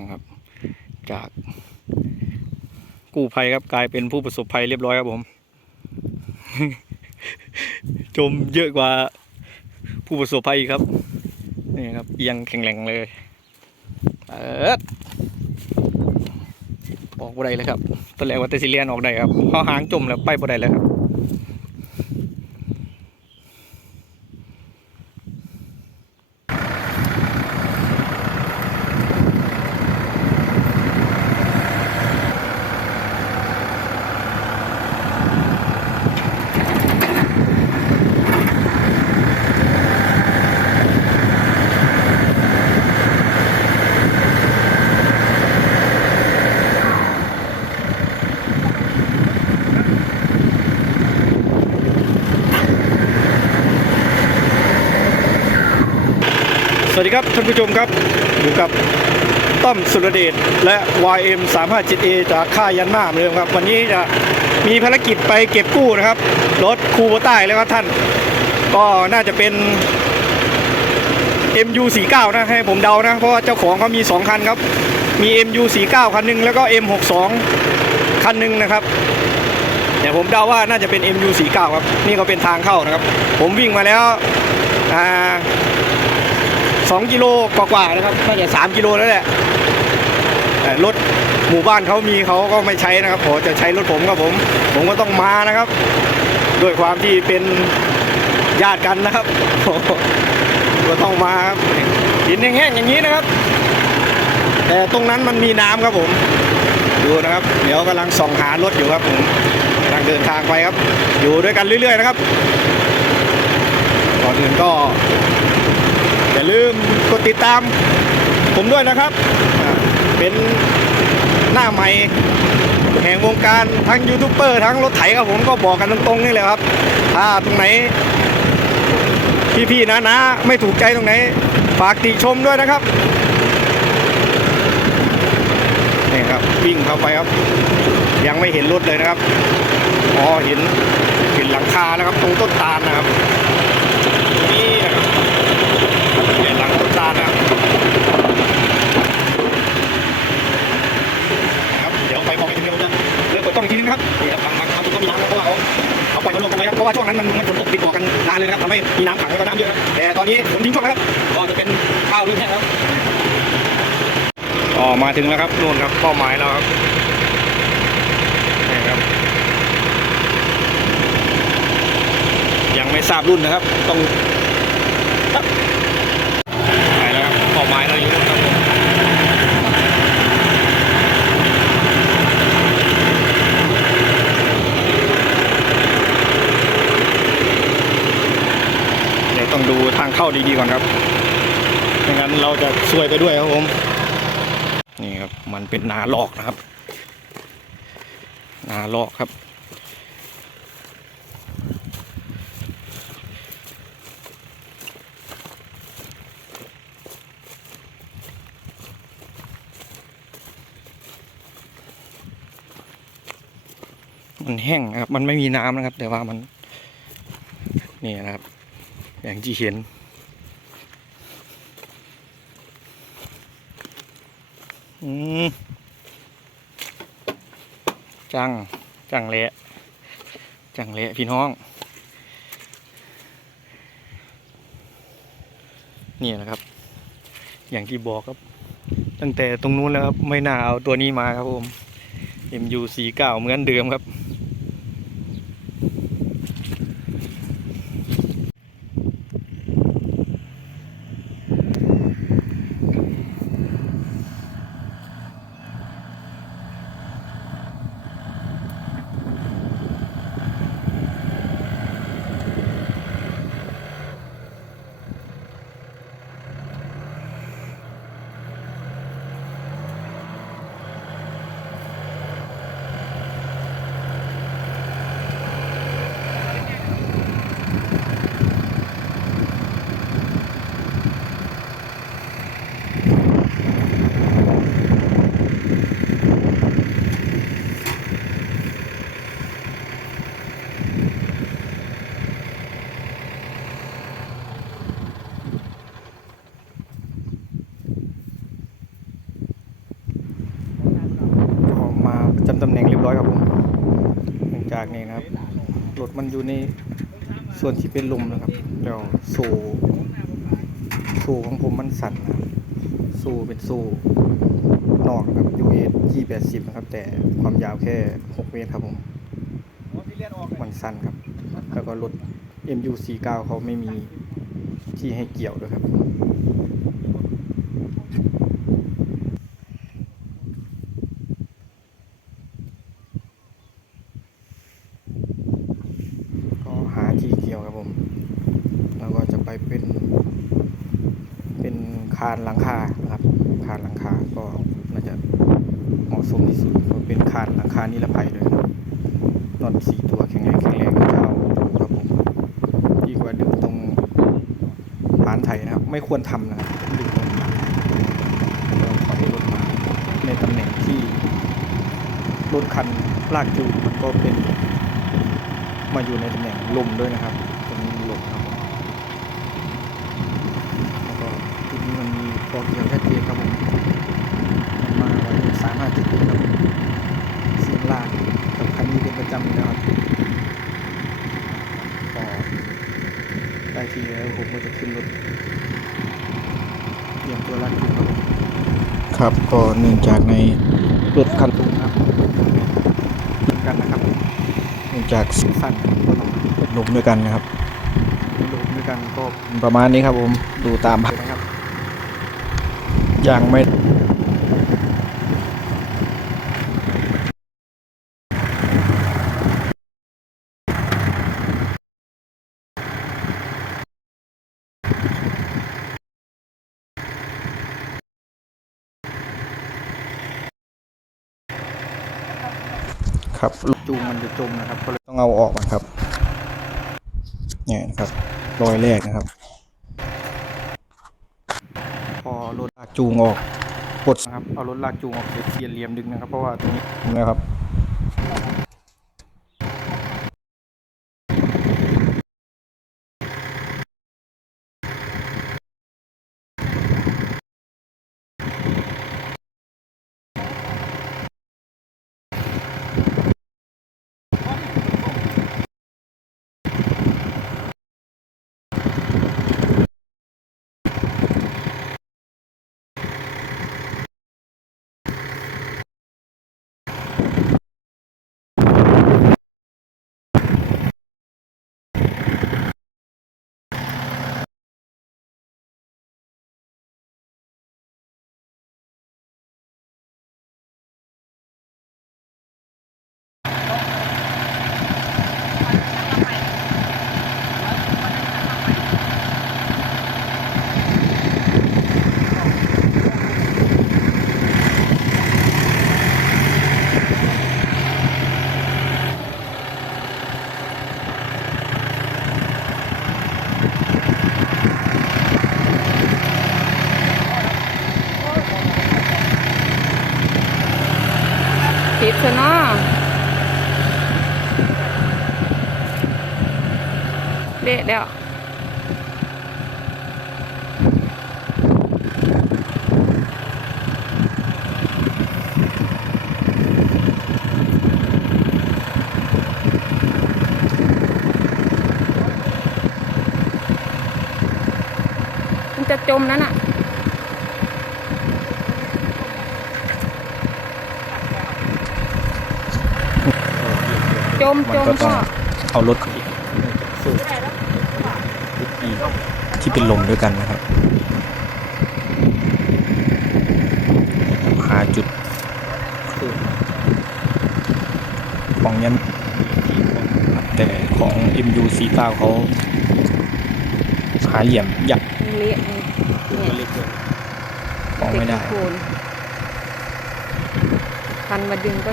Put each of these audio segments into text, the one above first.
นะครับ จากกู้ภัยครับกลายเป็นผู้ประสบภัยเรียบร้อยครับผม จมเยอะกว่าผู้ประสบภัยครับนี่ครับเอียงแข็งแรงเลยเปิดออกบ่ได้เลยครับตอนแรกว่าแตซิเลียนออกได้ครับพอหางจมแล้วไปบ่ได้แล้วครับ ครับท่านผู้ชมครับอยู่กับต้อมสุรเดชและ YM 3 5 7 A จากค่ายยันมาเหมือนเดิมครับ วันนี้จะมีภารกิจไปเก็บกู้นะครับ รถคูโบต้าแล้วครับท่าน ก็น่าจะเป็น MU 4 9 นะให้ผมเดานะ เพราะว่าเจ้าของเขามี 2 คันครับ มี MU 4 9 คันหนึ่งแล้วก็ M 6 2 คันหนึ่งนะครับแต่ผมเดาว่าน่าจะเป็น MU 4 9 ครับ นี่ก็เป็นทางเข้านะครับ ผมวิ่งมาแล้วอ่า สองกิโลกว่าๆนะครับน่าจะสามกิโลแล้วแหละรถหมู่บ้านเขามีเขาก็ไม่ใช้นะครับผมจะใช้รถผมครับผม ผมก็ต้องมานะครับ ด้วยความที่เป็นญาติกันนะครับก็ต้องมาครับหินแห้งๆอย่างนี้นะครับ แต่ตรงนั้นมันมีน้ำครับผมดูนะครับ เดี๋ยวกำลังส่องหารถอยู่ครับผมกำลังเดินทางไปครับ อยู่ด้วยกันเรื่อย ๆ นะครับก่อนอื่นก็ อย่าลืมกดติดตาม ผมด้วยนะครับ เป็นหน้าใหม่แห่งวงการทั้งยูทูบเบอร์ทั้งรถไถครับผมก็บอกกันตรงๆนี่แหละครับ ถ้าตรงไหน พี่ๆนะนะไม่ถูกใจตรงไหน ฝากติชมด้วยนะครับนี่ครับวิ่งเข้าไปครับ ยังไม่เห็นรถเลยนะครับอ๋อเห็นเห็นหลังคาแล้วครับ ตรงต้นตาลนะครับ ถึงแล้วครับนู่นครับเป้าหมายเราครับนี่ครับ ยังไม่ทราบรุ่นนะครับ ต้องไปแล้วครับเป้าหมายเราอยู่นู่นครับผมเดี๋ยวต้องดูทางเข้าดีๆก่อนครับไม่งั้นเราจะซวยไปด้วยครับผม มันเป็นนาลอกนะครับ นาลอกครับ มันแห้งนะครับ มันไม่มีน้ำนะครับ แต่ว่ามัน นี่นะครับ อย่างที่เห็น อืมจัง จังเละจังเละพี่น้อง นี่นะครับ อย่างที่บอกครับ ตั้งแต่ตรงนู้นแล้วครับ ไม่น่าเอาตัวนี้มาครับผม MU 4 9 เหมือนเดิมครับ น ร้อยครับผมเนื่องจากนี่นะครับรถ มันอยู่ในส่วนที่เป็นลมนะครับ แล้วโซ่โซ่ของผมมันสั่นนะโซ่เป็นโซ่นอกนะครับ US G80 นะครับ แต่ความยาวแค่ 6 เมตรครับผมมันสั้นครับ แล้วก็รถ MU49 เขาไม่มีที่ให้เกี่ยวด้วยครับ ก็หาที่เกี่ยวครับผม แล้วก็จะไปเป็น เป็นคานหลังคาครับคานหลังคาก็น่าจะเหมาะสมที่สุดก็เป็นคานหลังคานิรภัยเลยนะครับนอนสี่ตัวแข็งแรงแข็งแรงก็จะเอาครับผมดีกว่าดึงตรงผานไทยนะครับ ไม่ควรทำนะครับดึงตรงผานทยเราถอยรถมาในตำแหน่งที่รถคันลากจูงมันก็เป็น มาอยู่ในตำแหน่งลมด้วยนะครับ ตรงนี้ลมครับผมแล้วก็จุดนี้ มันมีคอเกี่ยวชัดเจนครับผมมันมาไว้สามารถจุดครับเสียงลากกับคันนี้เป็นประจำอยู่แล้วครับพอได้ทีแล้วผมก็จะขึ้นรถเตรียมตัวลากจูงครับผมครับก็เนื่องจากในรถคันตูนครับเหมือนกันนะครับเนื่องจากสั้นก็ต้องเป็นลมด้วยกันนะครับเป็นลมด้วยกันก็ประมาณนี้ครับผมดูตามภาพนะครับ ยังไม่ครับลูกจูงมันจะจมนะครับ ก็เลยต้องเอาออกมาครับ เนี่ยนะครับรอยแรกนะครับ รถลากจูงออกกดครับเอารถลากจูงออกเสียเหลี่ยมดึงนะครับ เพราะว่าตรงนี้นะครับ ติดเถอะเนาะเด็ดเดี๋ยวจะจมแล้วน่ะ จมมันจมก็ต้อพ่งอเอารถอีกสู้อีกที่เป็นลมด้วยกันนะครับหาจุดของยันแต่ของ MU49 เขาหาเหลี่ยมยักษ์เละนี่เนี่ยเล็กเลยของไม่ได้ติโคนคันมาดึงก็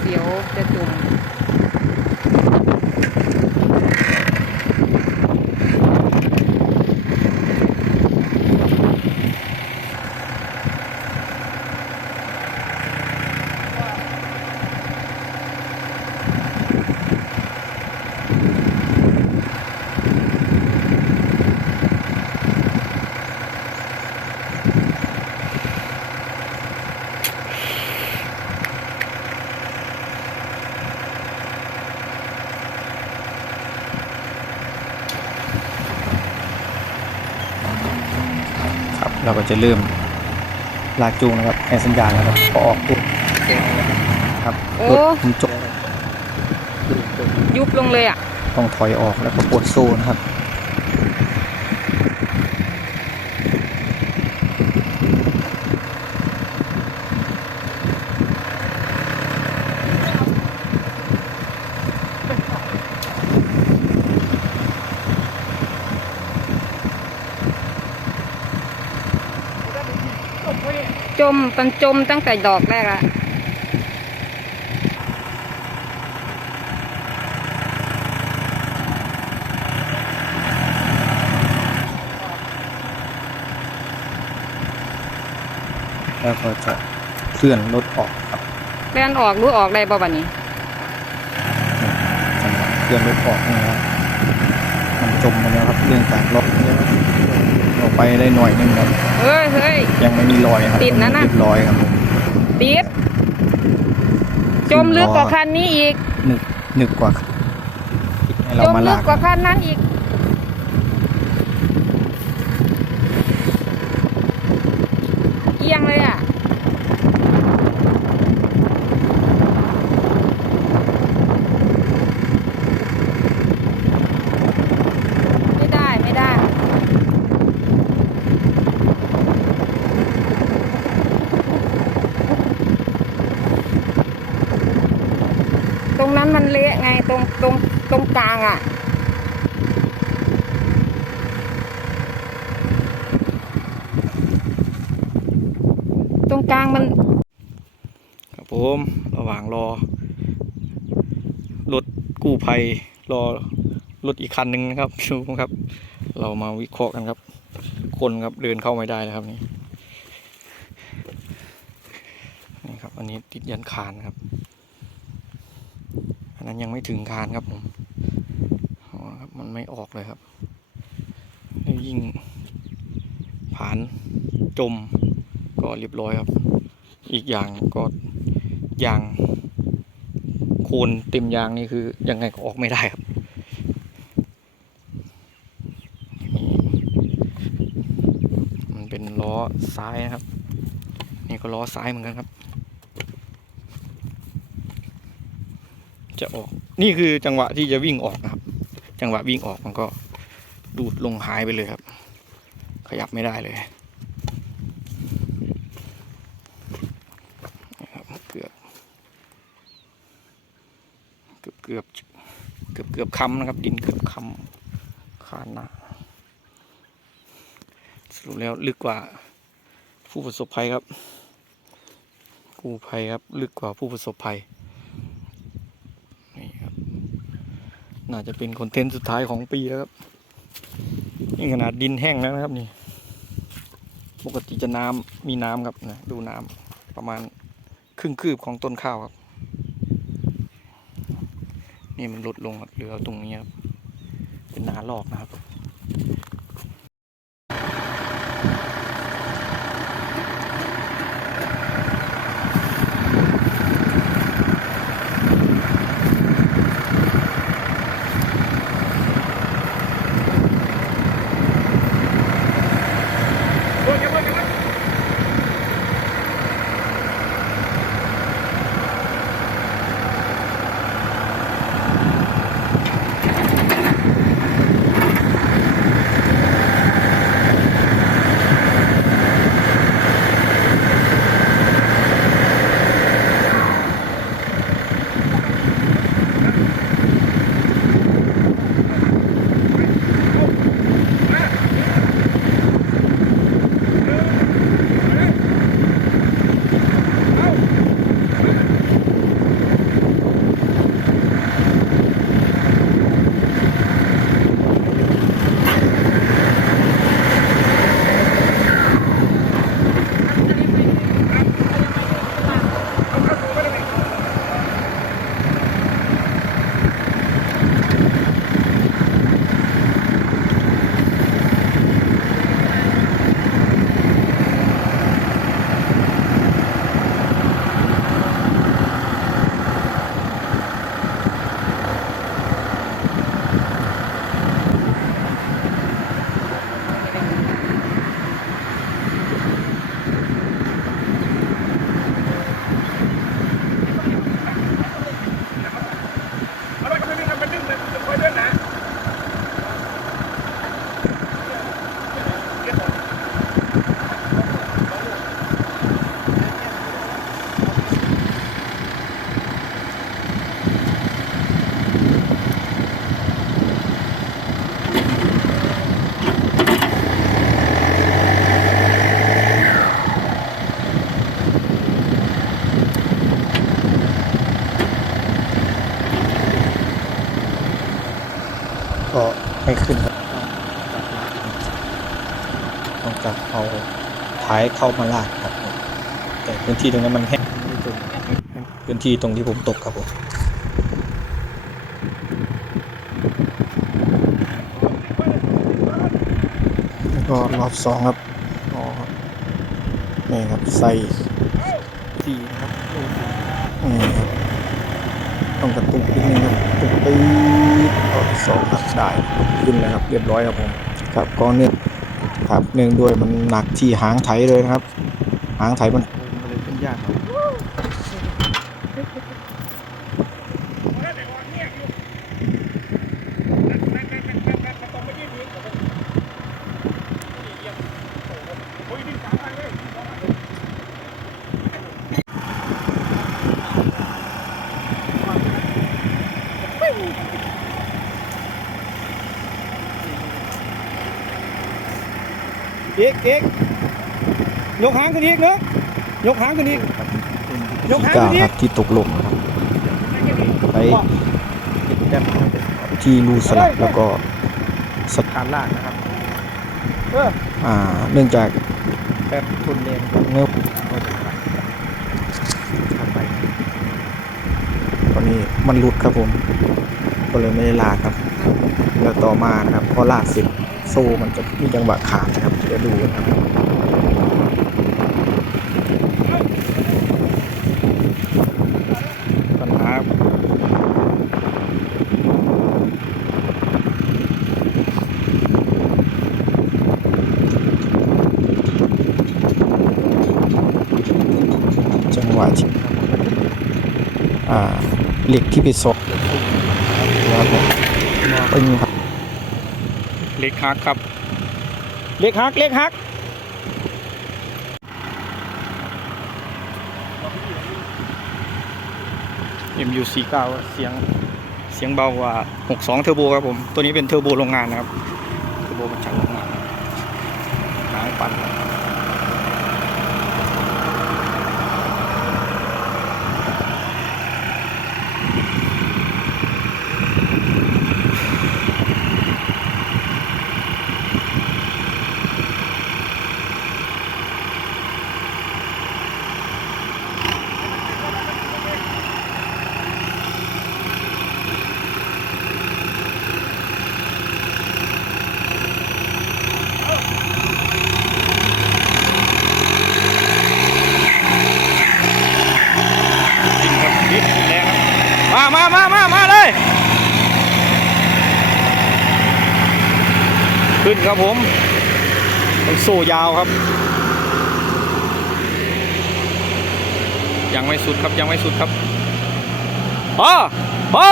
เสียวจะจม จะเริ่มลากจูงนะครับให้สัญญาณนะครับพอออกปุ๊บครับโอ้ รถผมจบยุบลงเลยอะ ต้องถอยออกแล้วก็ปลดโซ่นะครับ จ มมันจมตั้งแต่ดอกแรกละแล้วก็จะเคลื่อนรถออกครับแล่นออกรู้ออกได้ป่ะบัดนี้จังหวะเคลื่อนรถออกนี่นะครับมันจมมาแล้วครับเรื่องจากรถเนี่ยออก ไปได้หน่อยนึงครับ เฮ้ยเฮ้ย ยังไม่มีรอยครับติดนะน่ะเรียบร้อยครับผมติดจมลึกกว่าคันนี้อีกนึกนึกกว่าให้จเรามมาลึลากกกว่าคันนั้นอีก เอียงเลยอะ ไม่ได้ไม่ได้ ตรงนั้นมันเละไงต รงตรงตรงกลางอะตรงกลางมัน ครับผมระหว่างรอ รถกู้ภัยรอรถอีกคันหนึ่งนะครับดูครับ เรามาวิเคราะห์กันครับ คนครับเดินเข้าไม่ได้แล้วครับนี่นี่ครับ อันนี้ติดยันคานครับ นั้นยังไม่ถึงคานครับผมอ๋อครับมันไม่ออกเลยครับแล้วยิ่งผ่านจมก็เรียบร้อยครับ อีกอย่างก็ยางโคนเต็มยางนี่คือยังไงก็ออกไม่ได้ครับมันเป็นล้อซ้ายนะครับ นี่ก็ล้อซ้ายเหมือนกันครับ จะออก นี่คือจังหวะที่จะวิ่งออกนะครับ จังหวะวิ่งออกมันก็ดูดลงหายไปเลยครับ ขยับไม่ได้เลยนะครับเกือบเกือบเกือบเกือบเกือบคำนะครับ ดินเกือบคำคานหนาสรุปแล้วลึกกว่าผู้ประสบภัยครับกู้ภัยครับ ลึกกว่าผู้ประสบภัยนี่ครับ น่าจะเป็นคอนเทนต์สุดท้ายของปีแล้วครับ นี่ขนาดดินแห้งแล้วนะครับนี่ ปกติจะน้ำมีน้ำครับนะดูน้ำประมาณครึ่งคืบของต้นข้าวครับ นี่มันลดลงครับเหลือตรงนี้ครับ เป็นนาลอกนะครับายเข้ามาลากครับ แต่พื้นที่ตรงนั้นมันแห้งพื้นที่ตรงที่ผมตกครับผมแล้วก็รอบสองครับอ๋อนี่ครับใส่ทีนะครับนี่ครับต้องกระตุกนิดนึงครับกระตุกปี๊ดรอบสองครับได้ขึ้นแล้วครับเรียบร้อยครับผมครับก็เนื่ย องครับเนื่องด้วยมันหนักที่หางไถเลยนะครับ หางไถมันมันเลยขึ้นยากครับ อีกอีกยกหางขึ้นอีกเนอะยกหางขึ้นอีกยกหางเก้าขึ้นอีครักบที่ตกหล่มนะครับไปที่รูสลักแล้วก็สฐานล่างนะครับอ่าเนื่องจากแบบทุนเลนเนื้อตอนนี้มันหลุดครับผม ก็เลยไม่ได้ลากครับ แล้วต่อมานะครับพอลากเสร็จ โซ่มันจะมีจังหวะขาดนะครับเดี๋ยวดูกันครับปัญหาจังหวะที่อ่าเหล็กที่ไปซอกนะครับผมปึ้งครับ เล็กฮักครับ เล็กฮัก เล็กฮักเอ็มยูสี่เก้าเสียงเสียงเบากว่าหกสองเทอร์โบครับผม ตัวนี้เป็นเทอร์โบโรงงานนะครับ เทอร์โบมาจากโรงงานหางปั่นครับจริงครับนิดแรงครับ มามามามามาเลย ขึ้นครับผมต้องโซ่ยาวครับ ยังไม่สุดครับยังไม่สุดครับพอพอ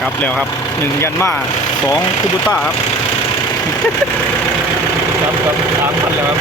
ครับแล้วครับหนึ่งยันมาสองคูบูต้าครับ ครับครับสามพันแล้วครับ